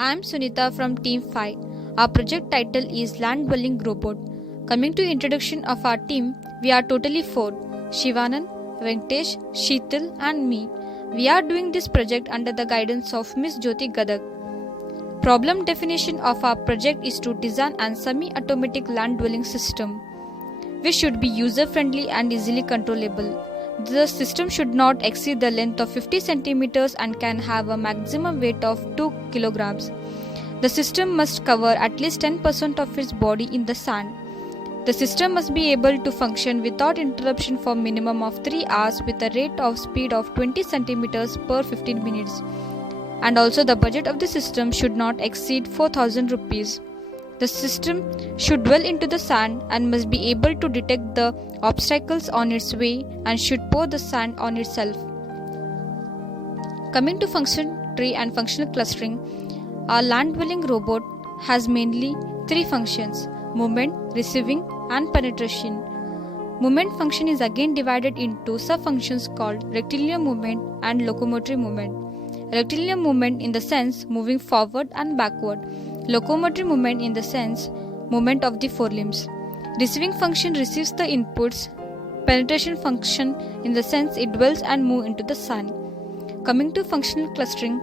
I am Sunita from Team 5. Our project title is Land Dwelling Robot. Coming to introduction of our team, we are totally 4. Shivanand, Venkatesh, Sheetal and me. We are doing this project under the guidance of Miss Jyoti Gadak. Problem definition of our project is to design a semi-automatic land dwelling system, which should be user-friendly and easily controllable. The system should not exceed the length of 50 centimeters and can have a maximum weight of 2 kilograms. The system must cover at least 10% of its body in the sand. The system must be able to function without interruption for minimum of 3 hours with a rate of speed of 20 centimeters per 15 minutes. And also the budget of the system should not exceed 4,000 rupees. The system should dwell into the sand and must be able to detect the obstacles on its way and should pour the sand on itself. Coming to function tree and functional clustering, our land dwelling robot has mainly 3 functions: movement, receiving and penetration. Movement function is again divided into sub-functions called rectilinear movement and locomotory movement. Rectilinear movement in the sense moving forward and backward. Locomotory movement in the sense movement of the forelimbs. Receiving function receives the inputs. Penetration function in the sense it dwells and moves into the sand. Coming to functional clustering,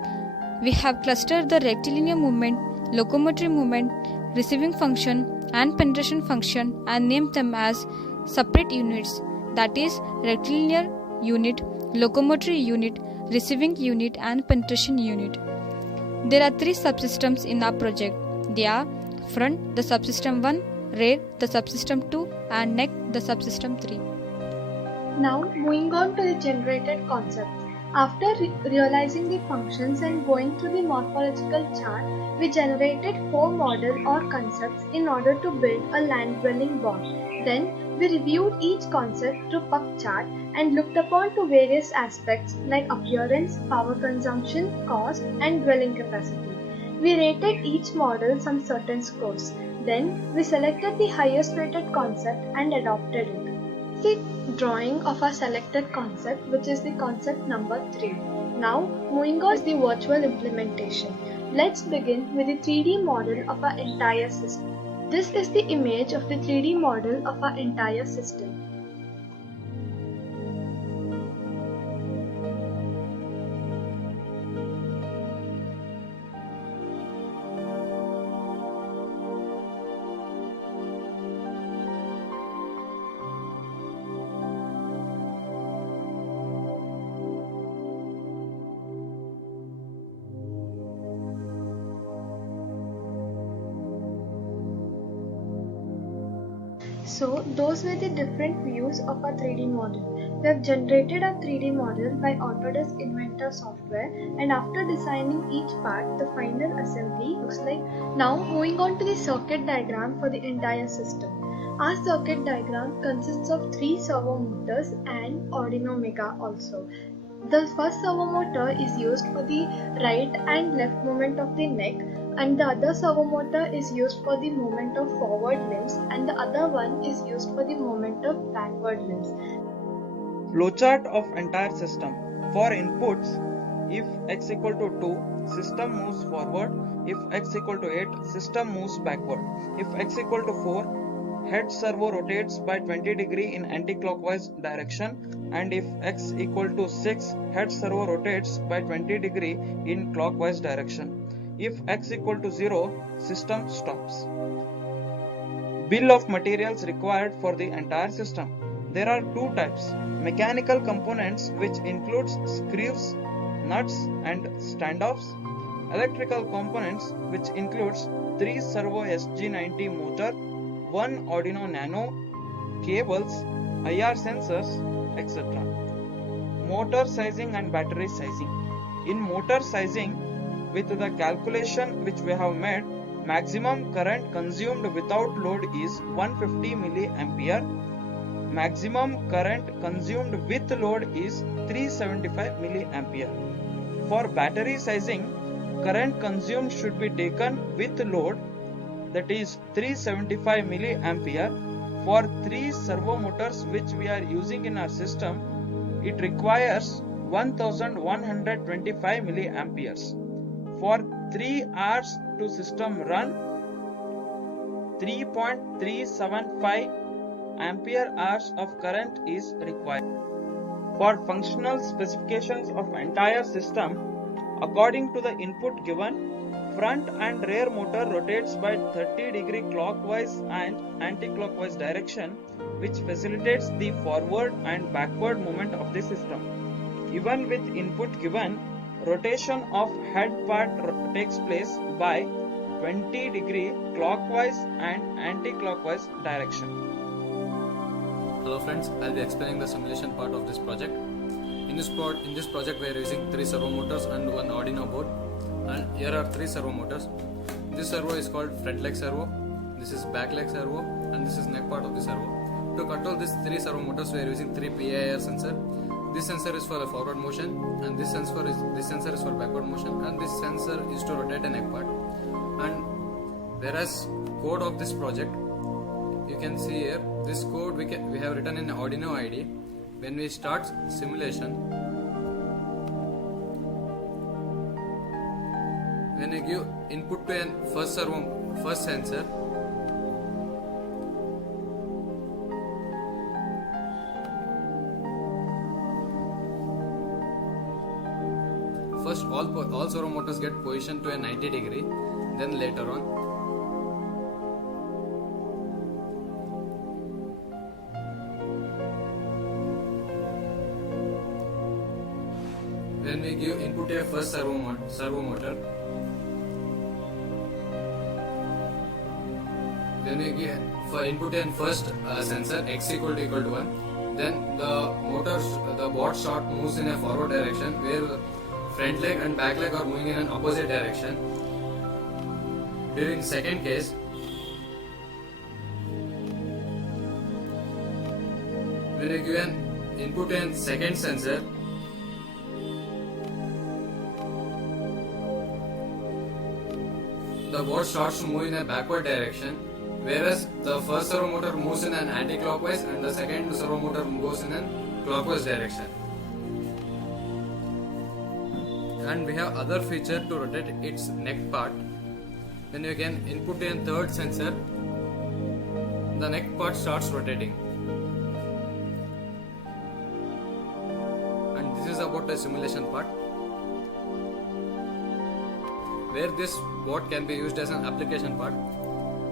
we have clustered the rectilinear movement, locomotory movement, receiving function and penetration function and named them as separate units, that is rectilinear unit, locomotory unit, receiving unit and penetration unit. There are 3 subsystems in our project. They are front, the subsystem 1, rear, the subsystem 2 and neck, the subsystem 3. Now moving on to the generated concepts. After realizing the functions and going through the morphological chart, we generated 4 models or concepts in order to build a land dwelling bot. Then we reviewed each concept through PUC chart and looked upon to various aspects like appearance, power consumption, cost and dwelling capacity. We rated each model some certain scores. Then we selected the highest rated concept and adopted it. The drawing of our selected concept, which is the concept number 3. Now moving on to the virtual implementation. Let's begin with the 3D model of our entire system. This is the image of the 3D model of our entire system. So those were the different views of our 3D model. We have generated our 3D model by Autodesk Inventor software, and after designing each part, the final assembly looks like. Now moving on to the circuit diagram for the entire system. Our circuit diagram consists of 3 servo motors and Arduino Mega also. The first servo motor is used for the right and left movement of the neck, and the other servo motor is used for the movement of forward limbs, and the other one is used for the movement of backward limbs. Flowchart of entire system. For inputs, if x equal to 2, system moves forward. If x equal to 8, system moves backward. If x equal to 4, head servo rotates by 20 degree in anti-clockwise direction, and if x equal to 6, head servo rotates by 20 degree in clockwise direction. If x equal to 0, system stops. Bill of materials required for the entire system. There are 2 types: mechanical components, which includes screws, nuts and standoffs; electrical components, which includes 3 servo SG90 motor, 1 Arduino Nano, cables, IR sensors, etc. Motor sizing and battery sizing. In motor sizing, with the calculation which we have made, maximum current consumed without load is 150 milliampere. Maximum current consumed with load is 375 milliampere. For battery sizing, current consumed should be taken with load, that is 375 milliampere. For 3 servo motors which we are using in our system, it requires 1125 milliamperes. For 3 hours to system run, 3.375 ampere hours of current is required. For functional specifications of entire system, according to the input given, front and rear motor rotates by 30-degree clockwise and anti-clockwise direction, which facilitates the forward and backward movement of the system. Even with input given, rotation of head part takes place by 20-degree clockwise and anti-clockwise direction. Hello friends, I'll be explaining the simulation part of this project. In this project we are using 3 servo motors and 1 Arduino board, and here are 3 servo motors. This servo is called front leg servo, this is back leg servo, and this is neck part of the servo. To control these 3 servo motors we are using 3 PIR sensor. This sensor is for the forward motion, and this sensor is for backward motion, and this sensor is to rotate a neck part. And whereas code of this project, you can see here, this code we have written in Arduino IDE. When we start simulation, when we give input to an first sensor, first all servo motors get positioned to a 90 degree, then later on when we give input to a first servo motor, when we give for input in first sensor x equal to 1, then the board shot moves in a forward direction where the front leg and back leg are moving in an opposite direction. During second case, when we give an input in second sensor, the board starts to move in a backward direction, whereas the first servo motor moves in an anti-clockwise and the second servo motor goes in a clockwise direction. And we have other feature to rotate its neck part. When you can input a third sensor, the neck part starts rotating. And this is about the simulation part, where this board can be used as an application part.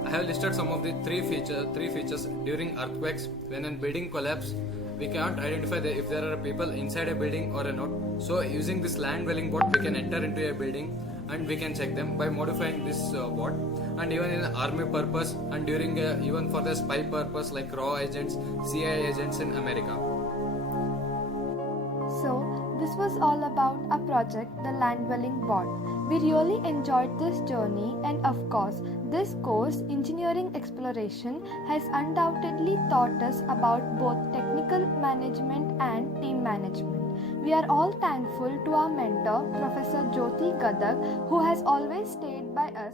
I have listed some of the three features during earthquakes. When a building collapses, we can't identify if there are people inside a building or not. So using this land dwelling board, we can enter into a building and we can check them by modifying this board. And even in army purpose, and during even for the spy purpose like RAW agents, CIA agents in America. So, this was all about our project, the Land Dwelling Board. We really enjoyed this journey, and of course, this course, Engineering Exploration, has undoubtedly taught us about both technical management and team management. We are all thankful to our mentor, Professor Jyoti Gadag, who has always stayed by us